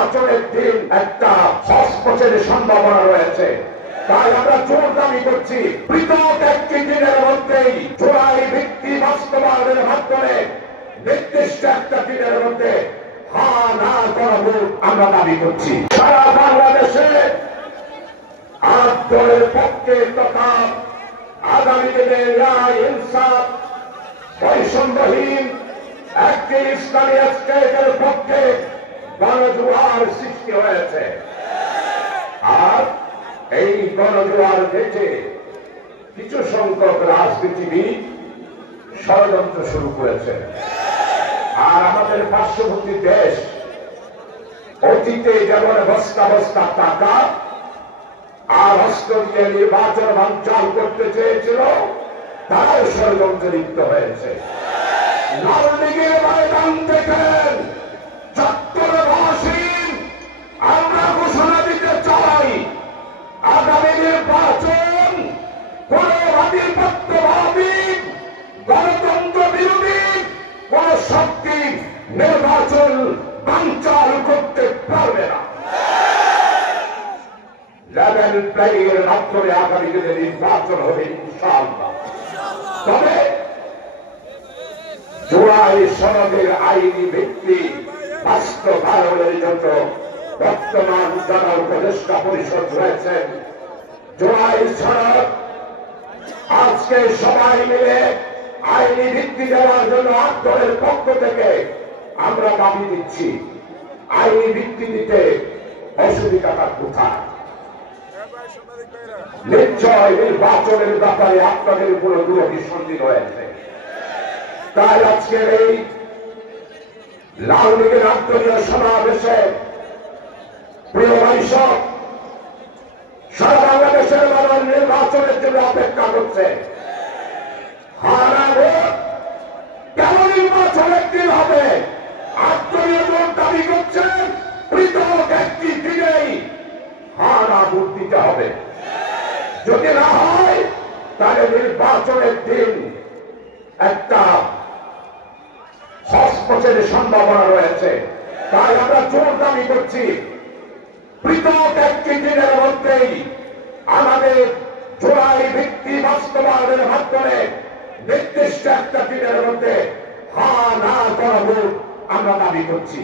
নির্বাচনের দিন একটা হস্তক্ষেপের সম্ভাবনা রয়েছে। তাই আমরা জোর দাবি করছি, পৃথক একটি দিনের মধ্যেই জুলাই ভিত্তি বাস্তবায়নের মাধ্যমে নির্দিষ্ট একটা দিনের মধ্যে হ্যাঁ না করা ভোট আমরা দাবি করছি। সারা বাংলাদেশে ৮ দলের পক্ষে তথা আগামী দিনে ন্যায় ইনসাফ বৈষম্যহীন একটি ইসলামী স্টেটের পক্ষে গণজোয়ার সৃষ্টি হয়েছে। আর এই গণজোয়ার দেখে কিছু সংখ্যক রাজনীতিবিদ ষড়যন্ত্র শুরু করেছে। আর আমাদের পার্শ্ববর্তী দেশ অতীতে যেমন বস্তা বস্তা টাকা আর অস্ত্র দিয়ে নির্বাচন বানচাল করতে চেয়েছিল, তারাও ষড়যন্ত্রে লিপ্ত হয়েছে। লালদিঘির ময়দান থেকে চট্টগ্রামবাসী আমরা ঘোষণা দিতে চাই, আগামী নির্বাচন কোন আধিপত্যবাদী গণতন্ত্র বিরোধী কোন শক্তি নির্বাচন বানচাল করতে পারবে না। লেভেল প্লেইং এর মাধ্যমে আগামী দিনে নির্বাচন হবে ইনশাআল্লাহ। তবে জুলাই সনদের আইনি ভিত্তি বাস্তবায়নের জন্য বর্তমান যারা উপদেষ্টা পরিষদ রয়েছেন, জুলাই সনদ আজকে সবাই মিলে আইনি ভিত্তি দেওয়ার জন্য ৮ দলের পক্ষ থেকে আমরা দাবি দিচ্ছি। আইনি ভিত্তি দিতে অসুবিধাটা কোথায়? নিশ্চয় নির্বাচনের ব্যাপারে আপনাদের উপর দুটি সন্দেহ রয়েছে। তাই আজকের এই লালদিঘির আন্তর্জাতিক সমাবেশে প্রিয় ভাইসব সারা বাংলাদেশের মানুষ নির্বাচনের জন্য অপেক্ষা করছে। কেমন নির্বাচন একদিন হবে? আত্মীয় দাবি করছেন, পৃথক একটি দিনেই হারা ভোট দিতে হবে। যদি না হয় তাহলে নির্বাচনের দিন একটা হস্তক্ষেপের সম্ভাবনা রয়েছে। তাই আমরা জোর দাবি করছি, পৃথক একটি দিনের মধ্যেই আমাদের জুলাই ভিত্তি বাস্তবায়নের মাধ্যমে নির্দিষ্ট একটা দিনের মধ্যে হ্যাঁ না করা ভোট আমরা দাবি করছি।